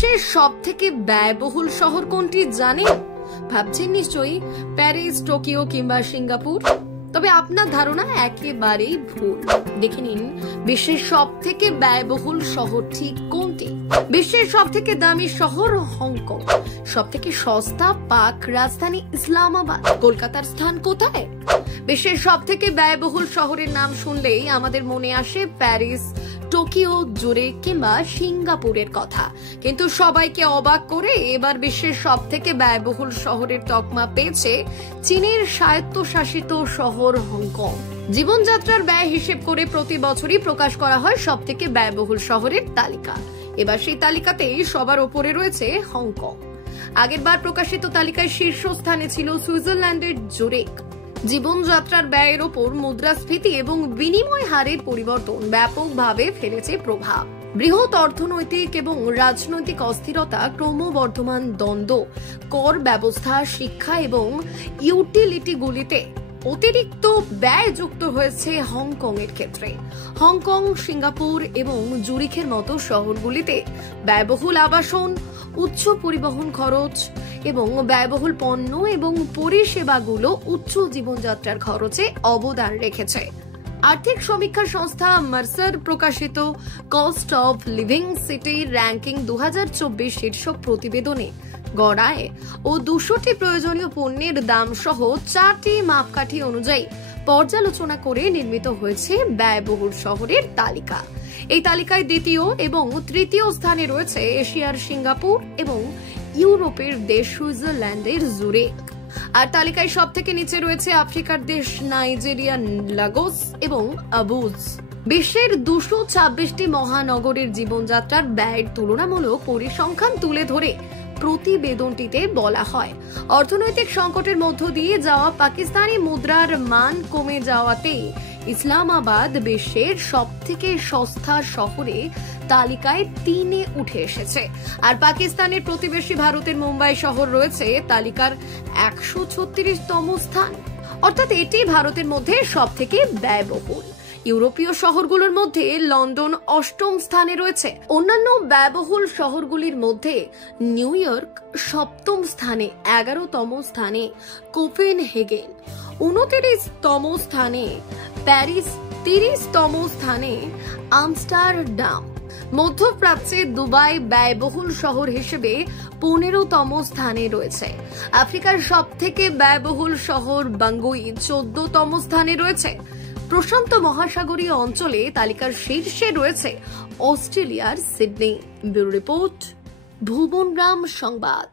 বিশ্বের সবথেকে ব্যয়বহুল শহর কোনটি জানেন? ভাবছেন নিশ্চয়ই প্যারিস, টোকিও কিংবা সিঙ্গাপুর। তবে আপনার ধারণা একেবারেই ভুল। দেখে নিন বিশ্বের সবথেকে ব্যয়বহুল শহর ঠিক কোনটি। বিশ্বের সবথেকে দামি শহর হংকং। সবথেকে সস্তা পাক রাজধানী ইসলামাবাদ। কলকাতার স্থান কোথায়? বিশ্বের সবথেকে ব্যয়বহুল শহরের নাম শুনলেই আমাদের মনে আসে প্যারিস, টোকিও, জুরিখ কিংবা সিঙ্গাপুরের কথা। কিন্তু সবাইকে অবাক করে এবার বিশ্বের সবথেকে ব্যয়বহুল শহরের তকমা পেয়েছে চীনের স্বায়ত্তশাসিত শহর হংকং। জীবনযাত্রার ব্যয় হিসেব করে প্রতি বছরই প্রকাশ করা হয় সবথেকে ব্যয়বহুল শহরের তালিকা। এবার সেই তালিকাতেই সবার ওপরে রয়েছে হংকং। আগেরবার প্রকাশিত তালিকায় শীর্ষস্থানে ছিল সুইজারল্যান্ডের জুরিখ। জীবনযাত্রার ব্যয়ের ওপর মুদ্রাস্ফীতি এবং বিনিময় হারের পরিবর্তন ব্যাপকভাবে ফেলেছে প্রভাব। বৃহৎ অর্থনৈতিক এবং রাজনৈতিক অস্থিরতা, ক্রমবর্ধমান দ্বন্দ্ব, কর ব্যবস্থা, শিক্ষা এবং ইউটিলিটিগুলিতে অতিরিক্ত ব্যয় যুক্ত হয়েছে হংকং এর ক্ষেত্রে। হংকং, সিঙ্গাপুর এবং জুরিখের মতো শহরগুলিতে ব্যয়বহুল আবাসন, উচ্চ পরিবহন খরচ এবং ব্যয়বহুল পণ্য এবং পরিষেবাগুলো উচ্চ জীবনযাত্রার খরচে অবদান রেখেছে। আর্থিক সমীক্ষা সংস্থা মার্সার প্রকাশিত cost of living city ranking 2024 শীর্ষক প্রতিবেদনে গড়ায় ও 200টি প্রয়োজনীয় পণ্যের দাম সহ 4টি মাপকাঠি অনুযায়ী পর্যালোচনা করে নির্মিত হয়েছে ব্যয়বহুল শহরের তালিকা। এই তালিকায় দ্বিতীয় এবং তৃতীয় স্থানে রয়েছে এশিয়ার সিঙ্গাপুর এবং ইউরোপের দেশ সুইজারল্যান্ডের জুরিখ। আর তালিকায় সবথেকে নিচে রয়েছে আফ্রিকার দেশ নাইজেরিয়া লাগোস এবং আবুজ। বিশ্বের 226টি মহানগরের জীবনযাত্রার ব্যয়ের তুলনামূলক পরিসংখ্যান তুলে ধরে প্রতিবেদনটিতে বলা হয়, অর্থনৈতিক সংকটের মধ্য দিয়ে যাওয়া পাকিস্তানি মুদ্রার মান কমে যাওয়াতে ইসলামাবাদ বিশ্বের সবথেকে সস্তা শহরে তালিকায় 3-এ উঠে এসেছে। আর পাকিস্তানের প্রতিবেশী ভারতের মুম্বাই শহর রয়েছে তালিকার 136তম স্থান। অর্থাৎ এটি ভারতের মধ্যে সবথেকে ব্যয়বহুল। ইউরোপীয় শহরগুলোর মধ্যে লন্ডন 8ম স্থানে রয়েছে। অন্যান্য ব্যয়বহুল শহরগুলির মধ্যে নিউ ইয়র্ক 7ম স্থানে, 11তম স্থানে কোপেনহেগেন, 29তম স্থানে প্যারিস, 30তম স্থানে আমস্টারডাম। মধ্যপ্রাচ্যে দুবাই ব্যয়বহুল শহর হিসেবে 15তম স্থানে রয়েছে। আফ্রিকার সবথেকে ব্যয়বহুল শহর বাঙ্গুই 14তম স্থানে রয়েছে। প্রশান্ত মহাসাগরীয় অঞ্চলে তালিকার শীর্ষে রয়েছে অস্ট্রেলিয়ার সিডনি। ব্যুরো রিপোর্ট, ভুবনগ্রাম সংবাদ।